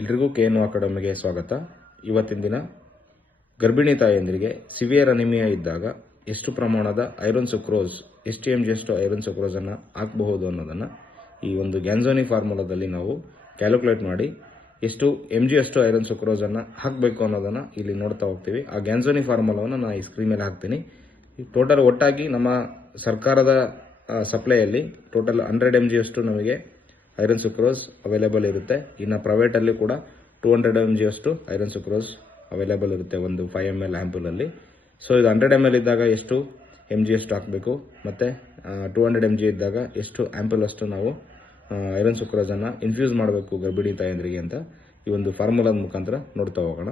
ಎಲ್ರಿಗೂ KNO ಅಕಾಡೆಮಿಗೆ ಸ್ವಾಗತ. ಇವತ್ತಿನ ದಿನ ಗರ್ಭಿಣಿ ತಾಯಂದಿರಿಗೆ ಸಿವಿಯರ್ ಅನಿಮಿಯಾ ಇದ್ದಾಗ ಎಷ್ಟು ಪ್ರಮಾಣದ ಐರನ್ ಸುಕ್ರೋಸ್, ಎಷ್ಟು mg ಅಷ್ಟು ಐರನ್ ಸುಕ್ರೋಸ್ ಅನ್ನು ಹಾಕಬಹುದು ಅನ್ನೋದನ್ನು ಈ ಒಂದು ಗ್ಯಾನ್ಸೋನಿ ಫಾರ್ಮುಲಾದಲ್ಲಿ ನಾವು ಕ್ಯಾಲ್ಕುಲೇಟ್ ಮಾಡಿ ಎಷ್ಟು mg ಅಷ್ಟು ಐರನ್ ಸುಕ್ರೋಸ್ ಅನ್ನು ಹಾಕಬೇಕು ಅನ್ನೋದನ್ನು ಇಲ್ಲಿ ನೋಡ್ತಾ ಹೋಗ್ತೀವಿ. ಆ ಗ್ಯಾನ್ಸೋನಿ ಫಾರ್ಮುಲಾವನ್ನು ನಾನು ಈ ಸ್ಕ್ರೀನ್ ಮೇಲೆ ಹಾಕ್ತೀನಿ. ಟೋಟಲ್ ಒಟ್ಟಾಗಿ ನಮ್ಮ ಸರ್ಕಾರದ ಸಪ್ಲೈಯಲ್ಲಿ ಟೋಟಲ್ 100 mg ಅಷ್ಟು ನಮಗೆ ಐರನ್ ಸುಕ್ರೋಸ್ ಅವೈಲೇಬಲ್ ಇರುತ್ತೆ. ಇನ್ನು ಪ್ರೈವೇಟಲ್ಲಿ ಕೂಡ 200 mg ಅಷ್ಟು ಐರನ್ ಸುಕ್ರೋಸ್ ಅವೈಲೇಬಲ್ ಇರುತ್ತೆ ಒಂದು 5 ml ಆ್ಯಂಪುಲಲ್ಲಿ. ಸೊ ಇದು 100 ml ಇದ್ದಾಗ ಎಷ್ಟು mg ಅಷ್ಟು ಹಾಕಬೇಕು ಮತ್ತು 200 mg ಇದ್ದಾಗ ಎಷ್ಟು ಆ್ಯಂಪುಲ್ ಅಷ್ಟು ನಾವು ಐರನ್ ಸುಕ್ರೋಸನ್ನು ಇನ್ಫ್ಯೂಸ್ ಮಾಡಬೇಕು ಗರ್ಭಿಣಿ ತಾಯಂದ್ರಿಗೆ ಅಂತ ಈ ಒಂದು ಫಾರ್ಮುಲಾದ ಮುಖಾಂತರ ನೋಡ್ತಾ ಹೋಗೋಣ.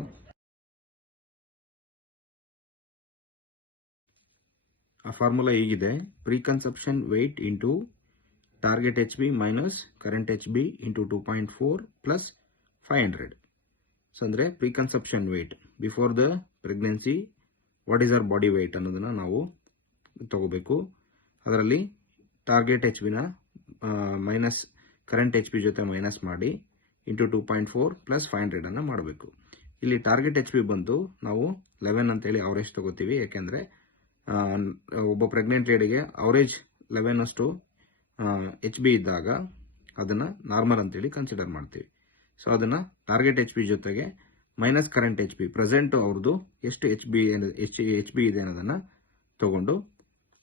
ಆ ಫಾರ್ಮುಲಾ ಹೀಗಿದೆ: preconception weight into target HB minus current HB into 2.4 plus 500. So ಅಂದರೆ preconception weight before the pregnancy what is our body weight ಅನ್ನೋದನ್ನು ನಾವು ತಗೋಬೇಕು. ಅದರಲ್ಲಿ ಟಾರ್ಗೆಟ್ HBನ ಮೈನಸ್ ಕರೆಂಟ್ HB ಜೊತೆ ಮೈನಸ್ ಮಾಡಿ ಇಂಟು 2.4 ಪ್ಲಸ್ 500 ಅನ್ನು ಮಾಡಬೇಕು. ಇಲ್ಲಿ ಟಾರ್ಗೆಟ್ HB ಬಂದು ನಾವು 11 ಅಂತೇಳಿ ಅವರೇಜ್ ತಗೋತೀವಿ. ಯಾಕೆಂದರೆ ಒಬ್ಬ ಪ್ರೆಗ್ನೆಂಟ್ ಲೇಡಿಗೆ ಅವರೇಜ್ 11 ಅಷ್ಟು HB ಇದ್ದಾಗ ಅದನ್ನು ನಾರ್ಮಲ್ ಅಂತೇಳಿ ಕನ್ಸಿಡರ್ ಮಾಡ್ತೀವಿ. ಸೊ ಅದನ್ನು ಟಾರ್ಗೆಟ್ HB ಜೊತೆಗೆ ಮೈನಸ್ ಕರೆಂಟ್ HB ಪ್ರೆಸೆಂಟ್ ಅವ್ರದ್ದು ಎಷ್ಟು HB ಇದೆ ಅನ್ನೋದನ್ನು ತಗೊಂಡು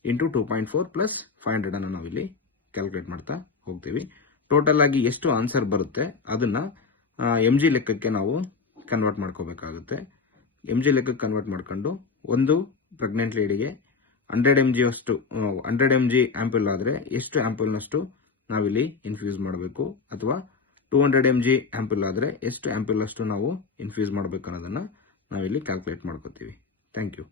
ಇಂಟು 2.4 ಪ್ಲಸ್ 500 ಅನ್ನು ನಾವಿಲ್ಲಿ ಕ್ಯಾಲ್ಕುಲೇಟ್ ಮಾಡ್ತಾ ಹೋಗ್ತೀವಿ. ಟೋಟಲ್ ಆಗಿ ಎಷ್ಟು ಆನ್ಸರ್ ಬರುತ್ತೆ ಅದನ್ನು mg ಲೆಕ್ಕಕ್ಕೆ ನಾವು ಕನ್ವರ್ಟ್ ಮಾಡ್ಕೋಬೇಕಾಗುತ್ತೆ. mg ಲೆಕ್ಕಕ್ಕೆ ಕನ್ವರ್ಟ್ ಮಾಡ್ಕೊಂಡು ಒಂದು ಪ್ರೆಗ್ನೆಂಟ್ ಲೇಡಿಗೆ 100 mg ಅಷ್ಟು 100 mg ಆ್ಯಂಪುಲ್ ಆದರೆ ಎಷ್ಟು ಆ್ಯಂಪುಲ್ನಷ್ಟು ನಾವಿಲ್ಲಿ ಇನ್ಫ್ಯೂಸ್ ಮಾಡಬೇಕು, ಅಥವಾ 200 mg ಆ್ಯಂಪುಲ್ ಆದರೆ ಎಷ್ಟು ಆ್ಯಂಪುಲ್ ಅಷ್ಟು ನಾವು ಇನ್ಫ್ಯೂಸ್ ಮಾಡಬೇಕು ಅನ್ನೋದನ್ನು ನಾವಿಲ್ಲಿ ಕ್ಯಾಲ್ಕುಲೇಟ್ ಮಾಡ್ಕೋತೀವಿ. Thank you.